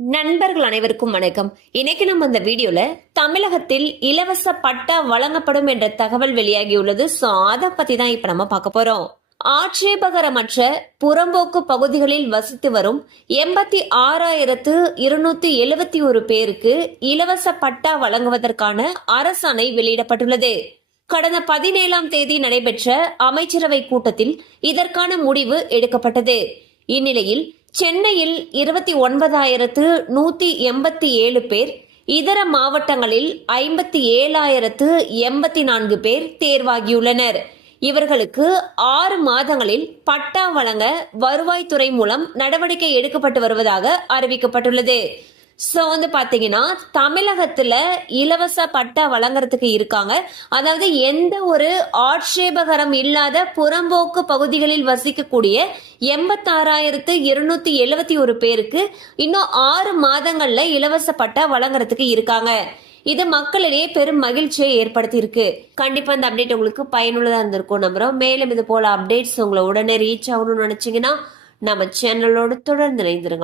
நண்பர்கள் அனைவருக்கும் வணக்கம். இன்னைக்கு நம்ம இந்த வீடியோல தமிழகத்தில் இலவச பட்டா வழங்கப்படும் என்ற தகவல் வெளியாகியுள்ளது. அதை பத்தி தான் இப்ப நம்ம பார்க்க போறோம். ஆட்சேபகரமற்ற புறம்போக்கு பகுதிகளில் வசித்து வரும் 86,271 பேருக்கு இலவச பட்டா வழங்குவதற்கான அரசாணை வெளியிடப்பட்டுள்ளது. கடந்த 17ஆம் தேதி நடைபெற்ற அமைச்சரவை கூட்டத்தில் இதற்கான முடிவு எடுக்கப்பட்டது. இந்நிலையில் சென்னையில் 29,187 பேர், இதர மாவட்டங்களில் 57,084 பேர் தேர்வாகியுள்ளனர். இவர்களுக்கு 6 மாதங்களில் பட்டா வழங்க வருவாய்த்துறை மூலம் நடவடிக்கை எடுக்கப்பட்டு வருவதாக அறிவிக்கப்பட்டுள்ளது. பாத்தீங்கன்னா தமிழகத்துல இலவச பட்டா வழங்குறதுக்கு இருக்காங்க. அதாவது எந்த ஒரு ஆட்சேபகரம் இல்லாத புறம்போக்கு பகுதிகளில் வசிக்கக்கூடிய 86,271 பேருக்கு இன்னும் 6 மாதங்கள்ல இலவச பட்டா வழங்குறதுக்கு இருக்காங்க. இது மக்களிடையே பெரும் மகிழ்ச்சியை ஏற்படுத்தி இருக்கு. கண்டிப்பா இந்த அப்டேட் உங்களுக்கு பயனுள்ளதா இருந்திருக்கும் நம்புறோம். மேலும் இது போல அப்டேட்ஸ் உங்களை உடனே ரீச் ஆகணும்னு நினைச்சீங்கன்னா நம்ம சேனலோடு தொடர்ந்து இணைந்திருங்க.